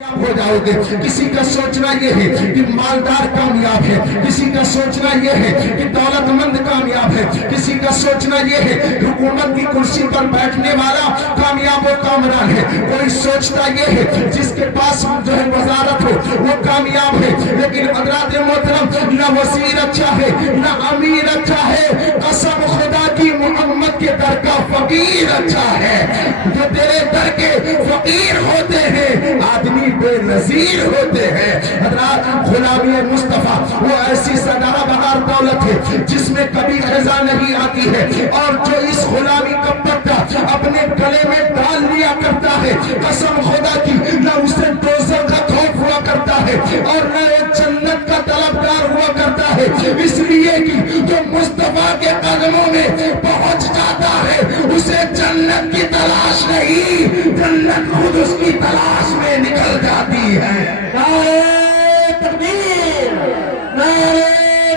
हो जाओगे। किसी का सोचना ये है कि मालदार कामयाब है, किसी का सोचना ये है कि दौलतमंद कामयाब है, किसी का सोचना ये है हुकूमत की कुर्सी पर बैठने वाला कामयाब और कामरान है। कोई सोचता ये है जिसके पास जो है वजारत हो वो कामयाब है। लेकिन हज़रात मोहतरम न वज़ीर अच्छा है न अमीर अच्छा है, कसम खुदा की मोहम्मद के दर का फकीर अच्छा है। जो तेरे दर के फकीर होते हैं आदमी बेनज़ीर होते हैं। हज़रात गुलामी मुस्तफ़ा वो ऐसी सदाबहार दौलत है जिसमें कभी ख़ज़ा नहीं आती है, और जो इस गुलामी का पट्टा अपने गले में डाल लिया करता है, कसम खुदा की न उसे दोज़ख का खौफ हुआ करता है और न एक जन्नत का तलबगार हुआ करता है। इसलिए कि जो मुस्तफ़ा के कदमों में पहुंच जाता है उसे जन्नत की तलाश नहीं, जन्नत खुद उसकी तलाश में निकल जाती है। नारे तकबीर, नारे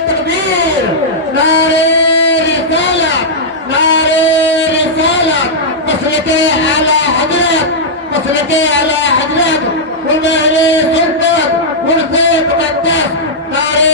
तकबीर, नारे रिसालत, नारे रिसालत, मसलके आला हज़रत, मसलके आला हज़रत, उन्होंने सुन्नत, उनसे मुक़द्दस, नारे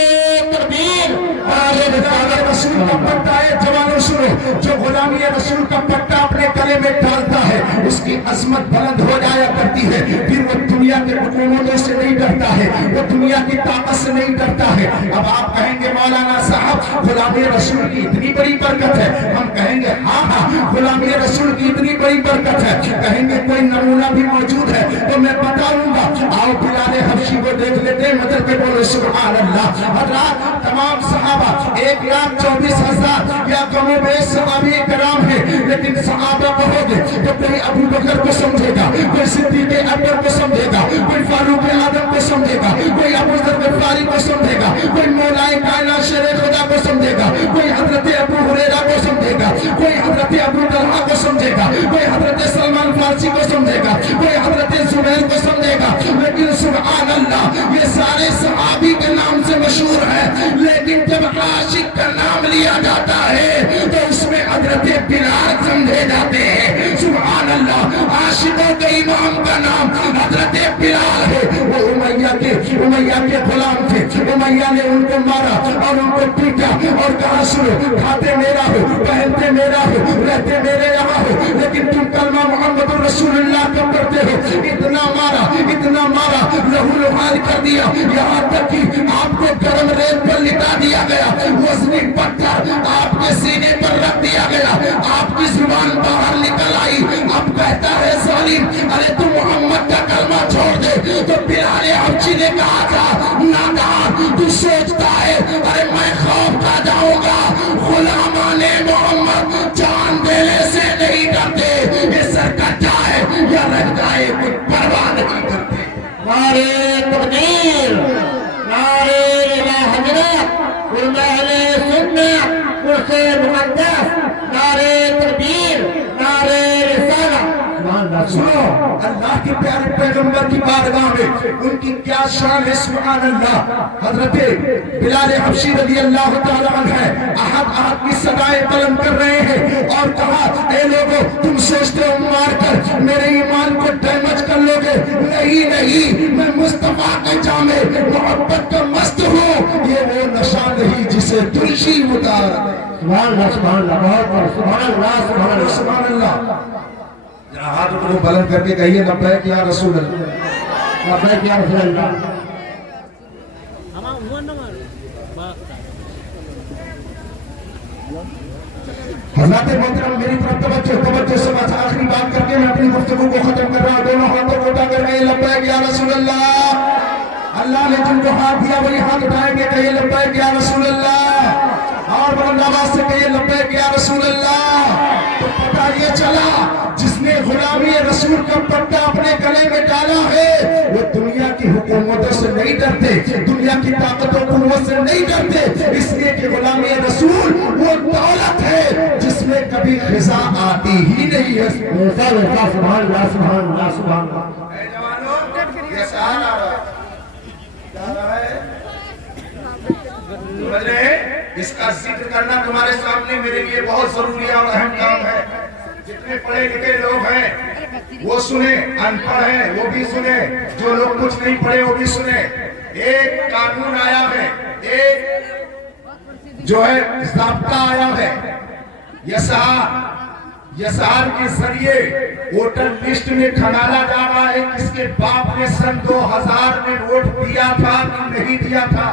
तकबीर, नारे रिसालत। रसूल का पट्टा है, जवानों सुनो, जो गुलामी रसूल का पट्टा अपने गले में डालता है उसकी अज़मत बुलंद हो जाया करती है। फिर वो दुनिया के हुकूमतों से नहीं डरता है, वो दुनिया की ताकत से नहीं डरता है। अब आप कहेंगे मौलाना साहब गुलामी रसूल की इतनी बड़ी बरकत है, हम कहेंगे हाँ हाँ गुलामी रसूल की इतनी बड़ी बरकत है। कहेंगे कोई नमूना भी मौजूद है तो मैं बताऊंगा, आओ बिलाल हबशी को देख लेते हैं, मतलब के बोलो सुभान अल्लाह। हज़रात तमाम सहाबा 1,24,000 या कमो बेश सहाबी कराम है, लेकिन सहाबा कहोगे तो कोई अबू बकर को समझेगा, कोई सिद्दीक़ अकबर को समझेगा, कोई फारूक आज़म को समझेगा, कोई अबू ज़र ग़िफ़ारी को समझेगा, कोई मौलाए कायनात शेर खुदा को समझेगा, कोई हज़रत अबू हुरैरा को समझेगा, कोई हज़रत अबू तलहा को समझेगा, कोई हज़रत सलमान फारसी को समझेगा, कोई हज़रत ज़ुबैर को समझेगा। लेकिन सुभान अल्लाह ये सारे सहाबी के नाम से मशहूर है, लेकिन जब आशिक का नाम लिया जाता है तो उसमें हज़रत बिलाल समझे जाते हैं। सुभान अल्लाह आशिकों के इमाम का नाम हज़रत बिलाल है। वो उमैया के गुलाम थे, उमैया ने उनको मारा और उनको पीटा और कहा सुनो खाते मेरा हो, पहनते मेरा हो, रहते मेरे यहाँ हो, लेकिन तुम कलमा मोहम्मद रसूलुल्लाह का पढ़ते हो। इतना मारा लहू लुहान कर दिया, यहाँ तक कि आपको गर्म रेत पर लिटा दिया गया, वज़नी पत्थर आपके सीने पर रख दिया गया, आपकी जुबान बाहर निकल आई। अब कहता है जालिम अरे तू मोहम्मद का कलमा छोड़ दे, तो बिलाल हबशी ने कहा था नादान तू सोचता है अरे मैं खौफ खा जाऊंगा, गुलामाने मोहम्मद जान देने से नहीं डरते, ये सर कट जाए या रह जाए कोई परवाह नहीं करते। नारे तकबीर, नारे आला हज़रत, उन्होंने सुन्नत, उनसे मुक़द्दस, नारे तकबीर, नारे रिसालत। सुनो अल्लाह के प्यारे पैगंबर की बारगाह में उनकी क्या शान है, सुभान अल्लाह। हज़रत बिलाल हबशी रज़ी अल्लाह तआला अन्हु है अहद की सदाएं बुलंद कर रहे हैं और कहा ए लोगों तुम सोचते हो मार कर मेरे ईमान को डैमेज कर लोगे, नहीं मैं मुस्तफा के जामे मोहब्बत का मस्त हूँ। ये वो नशा नहीं जिसे तुलसी उतार। सुभान अल्लाह, सुभान अल्लाह, बहुत सुभान अल्लाह, सुभान अल्लाह, सुभान अल्लाह। हाथ को बुलंद करके कहिए लब्बैक या रसूल अल्लाह, लब्बैक या रसूल अल्लाह। हज़रत मोहतरम मेरी तरफ तवज्जो से बस आखिरी बात करके मैं अपनी गुफ्तगू को खत्म कर रहा हूँ। दोनों हाथों को उठा कर कहिए लब्बैक या रसूल अल्लाह। अल्लाह ने जिनको हाथ दिया वही हाथ उठाएंगे, कहिए लब्बैक या रसूल अल्लाह, और बुलंद आवाज से कहिए लब्बैक या रसूल अल्लाह। तो पता ये चला जिसने गुलामी रसूल का पट्टा अपने गले में डाला है वो दुनिया की हुकूमतों से नहीं डरते, दुनिया की ताकतों कुव्वत से नहीं डरते, इसलिए कि गुलामी रसूल वो दौलत है जिसमें कभी ख़ज़ा आती ही नहीं है। सुभान अल्लाह, सुभान अल्लाह, सुभान अल्लाह, सुभान अल्लाह। इसका जिक्र करना तुम्हारे सामने मेरे लिए बहुत जरूरी और अहम काम है। जितने पढ़े लिखे लोग हैं وہ سنے، ان پڑھ ہیں وہ بھی سنے، جو لوگ کچھ نہیں پڑھے وہ بھی سنے۔ ایک قانون آیا ہے، ایک جو ہے ضابطہ آیا ہے، یسار کے ذریعے ووٹر لسٹ میں کھنگالا جا رہا ہے کس کے باپ نے سن 2000 میں ووٹ دیا تھا کہ نہیں دیا تھا۔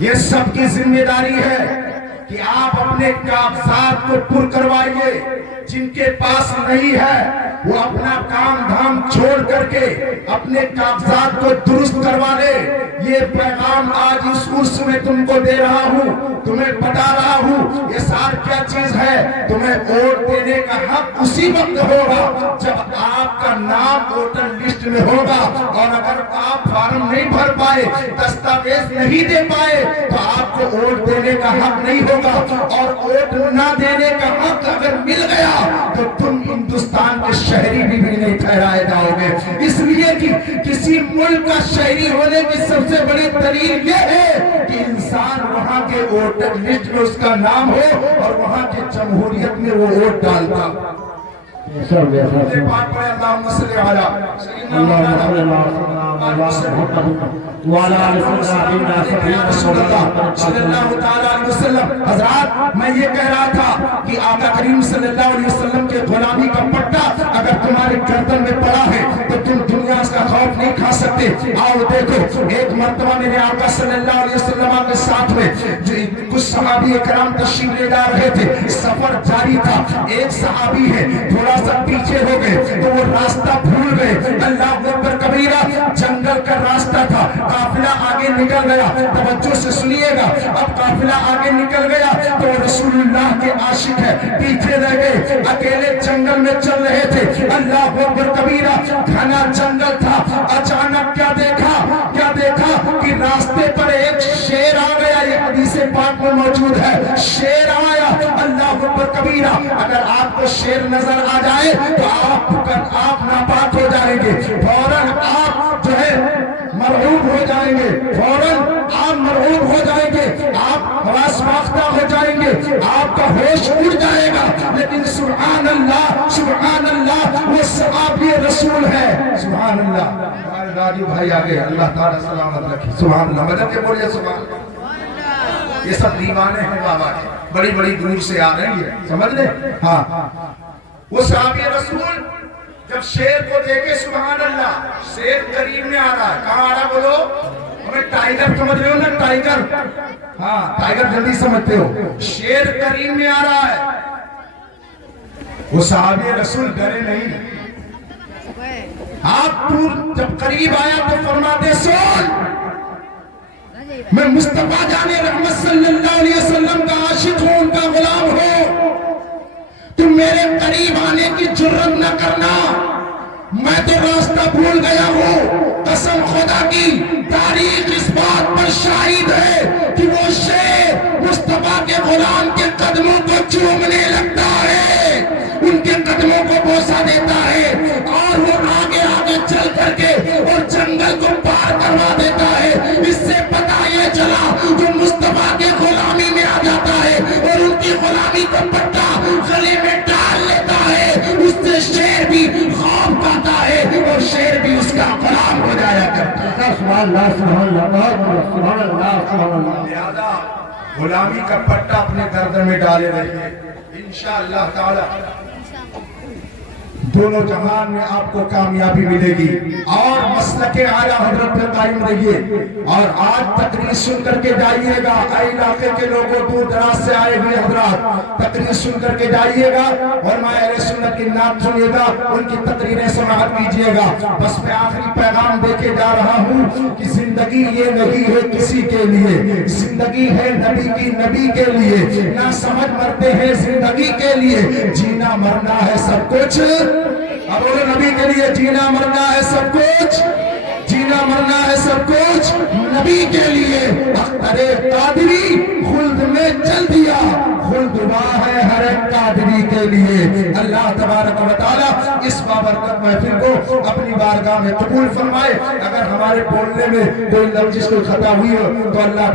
یہ سب کی ذمہ داری ہے کہ آپ اپنے کاغذات کو پر کروائیے۔ جن کے پاس نہیں ہے وہ اپنا کام دھام چھوڑ کر کے اپنے کاغذات کو درست کروا لے۔ یہ پیغام آج اس عرس میں تم کو دے رہا ہوں، تمہیں بتا رہا ہوں یہ سار کیا چیز ہے۔ تمہیں ووٹ دینے کا حق اسی وقت ہوگا جب آپ کا نام ووٹر لسٹ میں ہوگا، اور اگر آپ فارم نہیں بھر پائے، دستاویز نہیں دے پائے تو آپ کو ووٹ دینے کا حق نہیں ہوگا، اور ووٹ نہ دینے کا حق اگر مل گیا تو تم ہندوستان کے شہری بھی نہیں ٹھہرائے جاؤ گے۔ اس لیے کہ کسی ملک کا شہری ہونے کی سب سے بڑی دلیل یہ ہے کہ انسان وہاں کے ووٹر لسٹ میں اس کا نام ہو اور وہاں کے جمہوریت میں وہ ووٹ ڈالتا۔ پاک پڑھے اللہم صلی علی سیدنا صلی اللہ تعالیٰ علیہ وسلم۔ حضرات میں یہ کہہ رہا تھا کہ آقا کریم صلی اللہ علیہ وسلم کے غلامی کا پٹا اگر تمہارے گردن میں پڑا ہے تو تم دنیا کا خوف نہیں کھا سکتے۔ آؤ دیکھو، ایک مرتبہ میرے آقا صلی اللہ علیہ وسلم کے ساتھ میں کچھ صحابی کرام تشریف لے جا رہے تھے، سفر جاری تھا۔ ایک صحابی ہے تھوڑا سا پیچھے ہو گئے تو وہ راستہ بھول گئے۔ اللہ اکبر کبیرہ، جنگل کا راستہ تھا، قافلہ آگے نکل گیا۔ توجہ سے سنیے گا، اب قافلہ آگے نکل گیا تو رسول اللہ کے عاشق ہے پیچھے رہ گئے، اکیلے جنگل میں چل رہے تھے۔ اللہ اکبر کبیرہ، گھنا جنگل تھا۔ اچانک کیا دیکھا کہ راستے پر ایک شیر آ گیا۔ یہ حدیث پاک میں موجود ہے، شیر آیا۔ اللہ اکبر کبیرہ، اگر آپ کو شیر نظر آ جائے تو آپ ناپاک ہو جائیں گے، فوراً آپ جو ہے مرعوب ہو جائیں گے، فوراً آپ مرعوب ہو جائیں گے، آپ حواس باختہ ہو جائیں گے، آپ کا ہوش اڑ جائے گا۔ لیکن سبحان اللہ وہ صحابی رسول ہے۔ سبحان اللہ، ہمارے راجو بھائی آگے، اللہ تعالیٰ سلامت رکھے۔ سبحان اللہ، مدد کے بولیے سبحان اللہ۔ یہ سب دیوانے ہیں بابا کے، بڑی بڑی دور سے آ رہے ہیں، سمجھ لیں۔ ہاں، وہ صحابی رسول جب شیر کو دیکھے، سبحان اللہ، شیر قریب میں آ رہا ہے۔ کہاں آ رہا بولو؟ ہمیں ٹائیگر سمجھ رہے ہو نا، ٹائیگر؟ ہاں، ٹائیگر جلدی سمجھتے ہو۔ شیر قریب میں آ رہا ہے، وہ صحابی رسول ڈرے نہیں۔ آپ جب قریب آیا تو فرماتے، سن، میں مصطفیٰ جان رحمت صلی اللہ علیہ وسلم کا عاشق ہوں، ان کا غلام ہوں، تم میرے قریب آنے کی جرت نہ کرنا، میں تو راستہ بھول گیا ہوں۔ قسم خدا کی، تاریخ اس بات پر شاہد ہے کہ وہ شیر مصطفیٰ کے غلام کے قدموں کو چومنے لگتا ہے، ان کے قدموں کو بوسہ دیتا ہے، اور وہ آگے آگے چل کر کے اور جنگل کو پار کروا دیتا ہے۔ اس سے پتہ یہ چلا جو مصطفیٰ کے غلامی میں آ جاتا ہے اور ان کی غلامی کا پٹا گلے میں ڈال لیتا ہے، اس سے شیر بھی خوف پاتا ہے اور شیر بھی اس کا غلام ہو جایا کرتا ہے۔ سبحان اللہ، سبحان اللہ، سبحان اللہ، سبحان اللہ۔ لہذا غلامی کا پٹا اپنے گردن میں ڈالے رہیے، انشاءاللہ تعالی دونوں جہان میں آپ کو کامیابی ملے گی، اور مسلک اعلیٰ حضرت پہ قائم رہیے۔ اور آج تقریر سن کر کے جائیے گا، اے علاقے کے لوگوں، دور دراز سے آئے ہوئے حضرات، تقریر سن کر کے جائیے گا اور ماہ اہل سنت کی نعت سنیے گا، ان کی تقریریں سماعت کیجیے گا۔ بس میں آخری پیغام دے کے جا رہا ہوں کہ زندگی یہ نہیں ہے کسی کے لیے، زندگی ہے نبی کے لیے، نہ سمجھ مرتے ہیں زندگی کے لیے، جینا مرنا ہے سب کچھ۔ اب بولو، نبی کے لیے جینا مرنا ہے سب کچھ، جینا مرنا ہے سب کچھ نبی کے لیے۔ اختر قادری خلد میں چل دیا، خلد واہ ہے ہر ایک قادری کے لیے۔ اللہ تبارک و تعالی اس بابرکت محفل کو اپنی بارگاہ میں قبول فرمائے۔ اگر ہمارے بولنے میں کوئی لفظ کوئی خطا ہوئی ہو تو اللہ